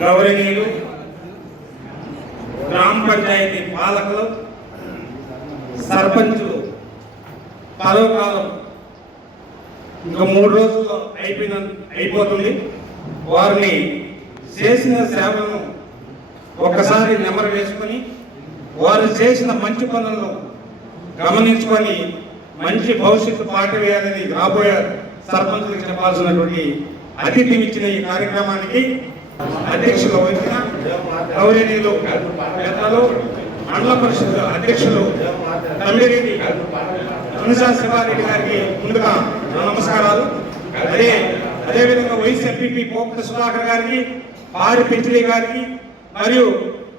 గౌరవనీయులు గ్రామ పంచాయతీ పాలకులు, సర్పంచులు పదవ కాలం ఇంకా 3 రోజుల్లో అయిపోతుంది. వారిని చేసిన సేవలను ఒక్కసారి నెమరు వేసుకొని వారు చేసిన మంచి పనులను గమనించుకొని మంచి భవిష్యత్తు పాట వేయాలని రాబోయే సర్పంచులకు చెప్పాల్సినటువంటి అతిథి ఇచ్చిన ఈ కార్యక్రమానికి అధ్యక్షులు వహించిన గౌరవనీయులు పెద్దలు మండల పరిషత్ అధ్యక్షులు తమ్మిరెడ్డి శివారెడ్డి గారికి ముందుగా నమస్కారాలు. అదేవిధంగా వైస్ ఎంపీపీ పోక్త సుధాకర్ గారికి, పారి పెంచిలి గారికి, మరియు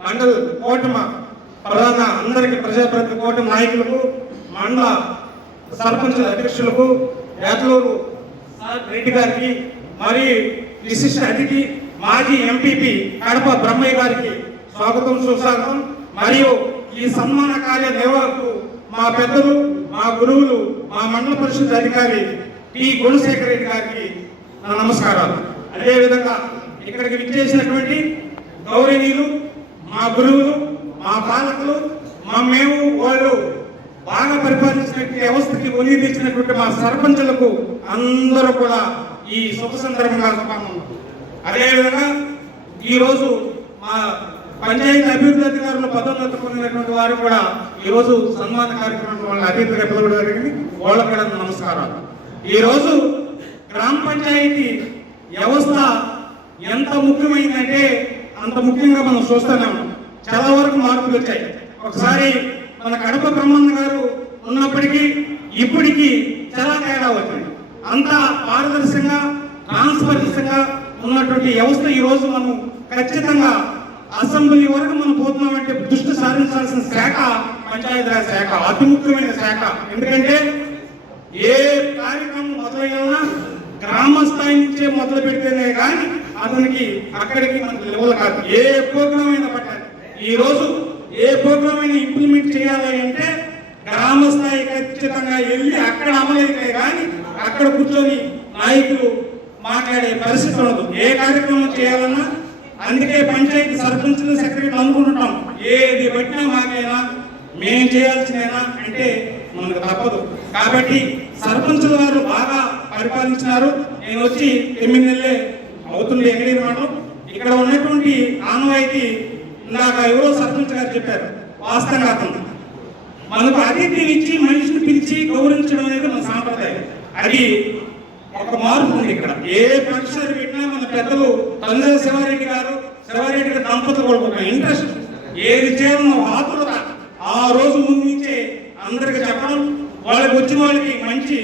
మండల కూటమి ప్రధాన అందరికీ ప్రజాప్రతినిధి కూటమి నాయకులకు, మండల సర్పంచుల అధ్యక్షులకు, యాదలూరు రెడ్డి గారికి, మరియు విశిష్ట అతిథి మాజీ ఎంపీపీ కడప బ్రహ్మయ్య గారికి స్వాగతం సుస్వాగతం. మరియు ఈ సన్మాన కార్య నిర్వహణకు మా పెద్దలు, మా గురువులు, మా మండల పరిషత్ అధికారి టి గుణశేఖర్ రెడ్డి గారికి నా నమస్కారాలు. అదేవిధంగా ఇక్కడికి విచ్చేసినటువంటి గౌరవనీయులు, మా గురువులు, మా పాలకులు, మేము వాళ్ళు బాగా పరిపాలించినటువంటి వ్యవస్థకి ఒలిగి తెచ్చినటువంటి మా సర్పంచులకు అందరూ కూడా ఈ శుభ సందర్భంగా అదేవిధంగా ఈరోజు మా పంచాయతీ అభివృద్ధి అధికారులు పదోన్నతి పొందినటువంటి వారు కూడా ఈరోజు సన్మాన కార్యక్రమం వాళ్ళని అతిథిగా పిలవడం జరిగింది. వాళ్ళకు కూడా నమస్కారాలు. ఈరోజు గ్రామ పంచాయతీ వ్యవస్థ ఎంత ముఖ్యమైందంటే అంత ముఖ్యంగా మనం చూస్తున్నాము. చాలా వరకు మార్పులు వచ్చాయి. ఒకసారి మన కడప బ్రహ్మన్న గారు ఉన్నప్పటికీ ఇప్పటికీ చాలా తేడా వచ్చింది. అంతా పారదర్శకంగా, ట్రాన్స్పరెన్సీగా ఉన్నటువంటి వ్యవస్థ ఈరోజు మనం ఖచ్చితంగా అసెంబ్లీ వరకు మనం పోతున్నామంటే దృష్టి సారించాల్సిన శాఖ పంచాయతీరాజ్ శాఖ, అతి ముఖ్యమైన శాఖ. ఎందుకంటే ఏ కార్యక్రమం మొదలైనా గ్రామ స్థాయి నుంచే మొదలు పెడితేనే కానీ అతనికి అక్కడికి మనకు లెవెల్ కాదు. ఏ ప్రోగ్రామ్ అయినా పట్టాలి. ఈరోజు ఏ ప్రోగ్రామ్ అయినా ఇంప్లిమెంట్ చేయాలి అంటే గ్రామ స్థాయి ఖచ్చితంగా వెళ్ళి అక్కడ అమలైతే కానీ అక్కడ కూర్చొని నాయకులు మాట్లాడే పరిస్థితి ఉండదు. ఏ కార్యక్రమం చేయాలన్నా అందుకే పంచాయతీ సర్పంచులు, సెక్రటరీలు అనుకుంటున్నాం ఏది పెట్టినా మాకైనా మేము చేయాల్సినైనా అంటే మనకు తప్పదు. కాబట్టి సర్పంచుల వారు బాగా పరిపాలించినారు. నేను వచ్చి 9 నెలలే అవుతుంది ఎక్కడి మాట. ఇక్కడ ఉన్నటువంటి ఆనవాయితీ ఇందాక ఎవరో సర్పంచ్ గారు చెప్పారు, వాస్తవంగా మనకు అతిథిని ఇచ్చి మనిషిని పిలిచి గౌరవించడం అనేది మన సాంప్రదాయం. అది ఒక మార్పు ఉంది ఇక్కడ. ఏ పరీక్షలు పెట్టినా మన పెద్దలు తండ్రి శివారెడ్డి గారు దంపతులు కూడా ఇంట్రెస్ట్ ఏది చేయాలన్న ఆతురత ఆ రోజు ముందు నుంచే అందరికి చెప్పడం, వాళ్ళకి వచ్చిన వాళ్ళకి మంచి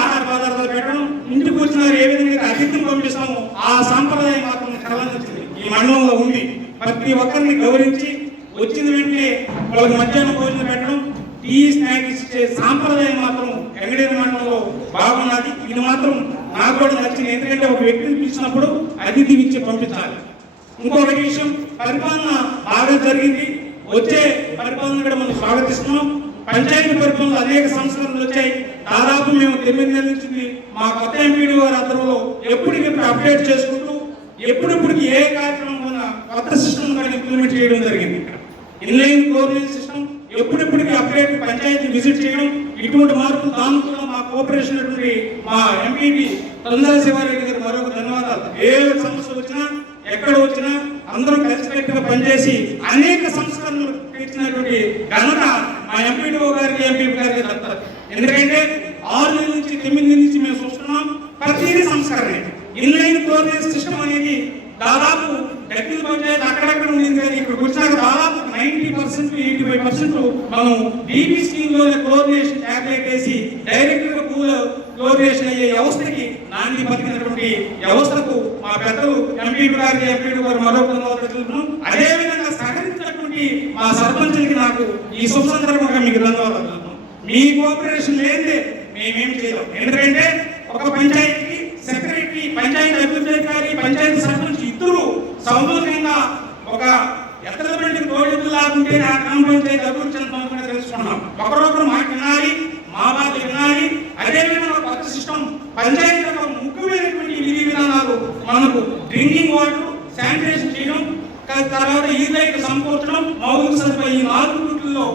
ఆహార పదార్థాలు పెట్టడం, ఇంటికి వచ్చిన వారు ఏ విధంగా అతిథిని పంపిస్తామో ఆ సాంప్రదాయం మాత్రం చాలా నచ్చింది. ఈ మండలంలో ఉంది. ప్రతి ఒక్కరిని గౌరవించి వచ్చిన వెంటనే వాళ్ళకి మధ్యాహ్నం భోజనం పెట్టడం, టీ స్నాక్స్ ఇచ్చే సాంప్రదాయం మాత్రం వెంకటేశ్వర మండలంలో బాగున్నది. ఇది మాత్రం నాకు కూడా నచ్చింది. ఎందుకంటే ఒక వ్యక్తిని పిలిచినప్పుడు అతిథి ఇచ్చి పంపించాలి. ఇంకొక విషయం, పరిపాలన బాగా జరిగింది. వచ్చే పరిపాలన కూడా మనం స్వాగతిస్తున్నాం. పంచాయతీ పరిపాలనలో అనేక సంస్కరణలు వచ్చాయి. దాదాపు మేము 9 నెలల నుంచి మా కొత్త ఎంపీడీ వారి ఆధ్వర్యంలో ఎప్పటికెప్పుడు అప్డేట్ చేసుకుంటూ ఎప్పుడెప్పటికి ఏ కార్యక్రమం ఉన్నా కొత్త సిస్టమ్ కూడా ఇంప్లిమెంట్ చేయడం జరిగింది. ఇన్లైన్ గవర్నెన్స్ సిస్టమ్ ఎప్పుడెప్పటికీ అప్డేట్, పంచాయతీ విజిట్ చేయడం, ఇటువంటి మార్పులు దాని కూడా మా కోఆపరేషన్ మా ఎంపీపీ తండ్రి శివారెడ్డి గారు మరొక ధన్యవాదాలు. ఏ సమస్య వచ్చినా ఎక్కడ వచ్చినా అందరూ కలిసికట్టుగా పనిచేసి అనేక సంస్కరణలు ఇచ్చినటువంటి ఘనత మా ఎంపీడీఓ గారికి, ఎంపీపీ గారికి దక్కుతారు. ఎందుకంటే 6 నెలల నుంచి 9 నెలల నుంచి మేము చూస్తున్నాం ప్రతిదీ సంస్కరణ. ఇన్లైన్ గవర్నెన్స్ సిస్టమ్ అనేది దాదాపు డెప్యూటీ పంచాయతీ అక్కడక్కడ ఉండింది, కానీ ఇక్కడ వచ్చాక దాదాపు 90% 85% మనం డీబీ స్కీమ్ లో క్లోరినేషన్ ట్యాబ్లెట్ వేసి డైరెక్ట్ గా క్లోరినేషన్ అయ్యే వ్యవస్థకి నాంది పలికినటువంటి వ్యవస్థకు మా పెద్దలు ఎంపీపీ గారికి, ఎంపీడీ గారు మరొక ధన్యవాదాలు. అదే విధంగా సహకరించినటువంటి మా సర్పంచులకి నాకు ఈ శుభ సందర్భంగా మీకు ధన్యవాదాలు. మీ కోఆపరేషన్ లేదే మేమేం చేయలేం. ఎందుకంటే ఒక పంచాయతీకి సెక్రటరీ, పంచాయతీ అభివృద్ధి అధికారి, పంచాయతీ సర్పంచ్ ఇద్దరు సమూలంగా ఒక ఎత్తలబండి కోడిలు లాగుంటే ఆ గ్రామ పంచాయతీ అభివృద్ధి చెందుతుందని తెలుసుకున్నాం. ఒకరొకరు మాట వినాలి, మా బాధ వినాలి. అదేవిధంగా కొత్త సిస్టమ్ పంచాయతీ ముఖ్యమైనటువంటి విధి విధానాలు మనకు డ్రింకింగ్ వాటర్, శానిటైజేషన్ చేయడం, తర్వాత ఈలైట్ సమకూర్చడం, మౌలిక సదుపాయం ఈ 4 రూట్లలో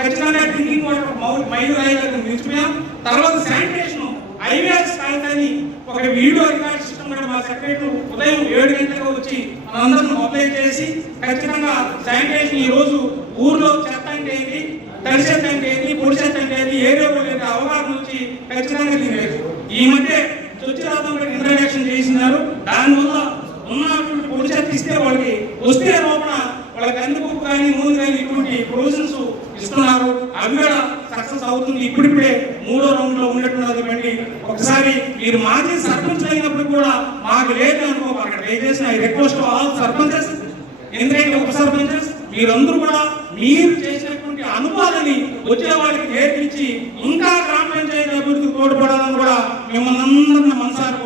ఖచ్చితంగా డ్రింకింగ్ వాటర్ మైలురాయిలకు నిలిచిపోయాం. తర్వాత శానిటేషన్ ఐవీఆర్ స్థాయి ఒక వీడియో రికార్డ్ సిస్టమ్ కూడా మా సెక్రటరీ ఉదయం 7 గంటలకు వచ్చి మనందరం మొబైల్ చేసి ఖచ్చితంగా శానిటేషన్ ఈ రోజు ఊర్లో చెత్త అంటే ఏంటి, తడి చెత్త అంటే ఏంటి, పొడి చెత్త అంటే ఏంటి, ఏరియా అవగాహన వచ్చి ఖచ్చితంగా తినలేదు. ఈ మధ్య స్వచ్ఛరాతం ఇంట్రడక్షన్ చేసినారు. దానివల్ల ఉన్నటువంటి పొడి చెత్త ఇస్తే వాళ్ళకి వస్తే లోపల వాళ్ళకి కందిపప్పు కానీ నూనె కానీ ఇటువంటి ప్రొవిజన్స్ ఇస్తున్నారు. అవి కూడా సక్సెస్ అవుతుంది. ఇప్పుడిప్పుడే 3వ రౌండ్ లో ఉన్నట్టున్నది. బండి ఒకసారి మీరు మాజీ సర్పంచ్ అయినప్పుడు కూడా మాకు లేదు అనుకోవాలి. దయచేసి ఐ రిక్వెస్ట్ ఆల్ సర్పంచెస్, ఎందుకంటే ఉప సర్పంచెస్ మీరందరూ కూడా మీరు చేసినటువంటి అనుభవాలని వచ్చే వాళ్ళకి నేర్పించి ఇంకా గ్రామ పంచాయతీ అభివృద్ధికి తోడ్పడాలని కూడా మిమ్మల్ని అందరినీ మనసారి